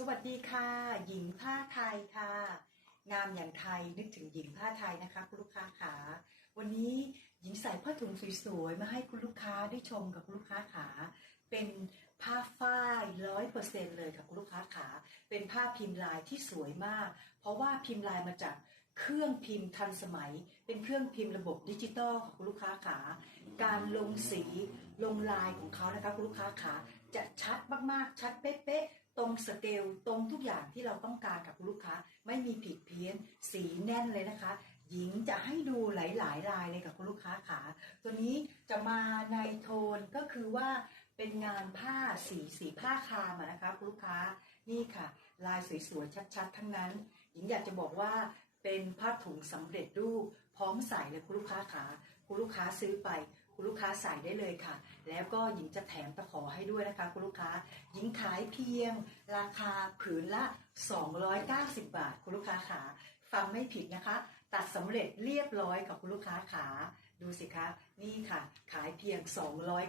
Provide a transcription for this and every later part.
สวัสดีค่ะ หญิงผ้าไทยค่ะ งามอย่างไทยนึกถึงหญิงผ้าไทยนะคะคุณลูกค้าขาวันนี้หญิงใส่ผ้าถุงสวยๆมาให้คุณลูกค้าได้ชมกับคุณลูกค้าขาเป็นผ้าฝ้ายร้อยเปอร์เซ็นเลยค่ะคุณลูกค้าขาเป็นผ้าพิมพ์ลายที่สวยมาก เพราะว่าพิมพ์ลายมาจาก เครื่องพิมพ์ทันสมัย เป็นเครื่องพิมพ์ระบบดิจิตอลค่ะคุณลูกค้าขา การลงสีลงลายของเขานะคะคุณลูกค้าขาจะชัดมากๆ ชัดเป๊ะๆ ตรงสเกลตรงทุกอย่างที่เราต้องการกับคุณลูกค้า ไม่มีผิดเพี้ยน สีแน่นเลยนะคะ หญิงจะให้ดูหลายๆลายเลยกับคุณลูกค้าขา ตัวนี้จะมาในโทนก็คือว่าเป็นงานผ้าสีสีผ้าคามอะนะคะคุณลูกค้านี่ค่ะ ลายสวยๆชัดๆ ทั้งนั้น หญิงอยากจะบอกว่า เป็นผ้าถุงสำเร็จรูป พร้อมใส่เลยคุณลูกค้าขาคุณลูกค้าซื้อไป คุณลูกค้าใส่ได้เลยค่ะ แล้วก็หญิงจะแถมตะขอให้ด้วยนะคะ คุณลูกค้าหญิงขายเพียง ราคาผืนละ 290 บาท คุณลูกค้าขาฟังไม่ผิดนะคะ ตัดสำเร็จเรียบร้อยกับคุณลูกค้าขาดูสิคะนี่ค่ะ ขายเพียง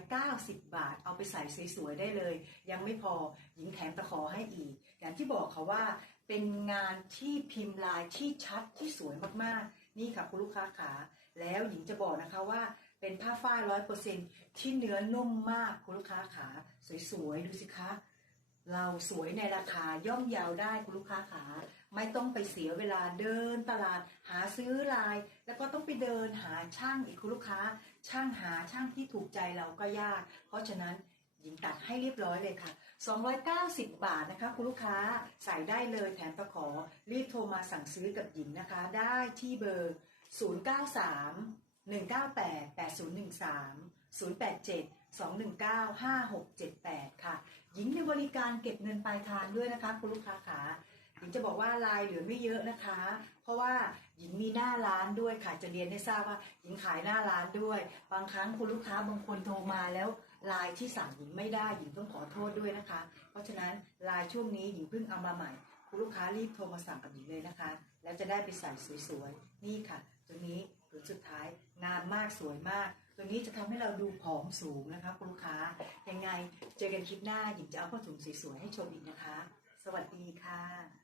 290 บาท เอาไปใส่สวยๆได้เลย ยังไม่พอหญิงแถมตะขอให้อีก อย่างที่บอกค่ะว่า เป็นงานที่พิมพ์ลายที่ชัดที่สวยมากๆ นี่ค่ะคุณลูกค้าขาแล้วหญิงจะบอกนะคะว่าเป็นผ้าฝ้ายร้อยเปอร์เซ็นที่เนื้อนุ่มมากคุณลูกค้าขาสวยๆ ดูสิคะ เราสวยในราคาย่อมยาวได้คุณลูกค้าขาไม่ต้องไปเสียเวลาเดินตลาดหาซื้อลาย แล้วก็ต้องไปเดินหาช่างอีกคุณลูกค้า ช่างหาช่างที่ถูกใจเราก็ยาก เพราะฉะนั้น หญิงตัดให้เรียบร้อยเลยค่ะ 290 บาทนะคะ คุณลูกค้าใส่ได้เลยแถมตะขอ รีบโทรมาสั่งซื้อกับหญิงนะคะ ได้ที่เบอร์ 093 198 8013 087 219 5678 ค่ะ หญิงในบริการเก็บเงินปลายทางด้วยนะคะ คุณลูกค้าขา หญิงจะบอกว่าลายเหลือไม่เยอะนะคะ เพราะว่าหญิงมีหน้าร้านด้วยค่ะจะเรียนให้ทราบว่าหญิงขายหน้าร้านด้วย บางครั้งคุณลูกค้าบางคนโทรมาแล้วลายที่สั่งหญิงไม่ได้หญิงต้องขอโทษด้วยนะคะ เพราะฉะนั้นลายช่วงนี้หญิงเพิ่งเอามาใหม่ คุณลูกค้ารีบโทรมาสั่งกับหญิงเลยนะคะ แล้วจะได้ไปใส่สวยๆนี่ค่ะ ตัวนี้ผืนสุดท้ายงามมากสวยมาก ตัวนี้จะทำให้เราดูผอมสูงนะคะคุณลูกค้ายังไงเจอกันคลิปหน้าหญิงจะเอาผ้าถุงสวยๆให้ชมอีกนะคะ สวัสดีค่ะ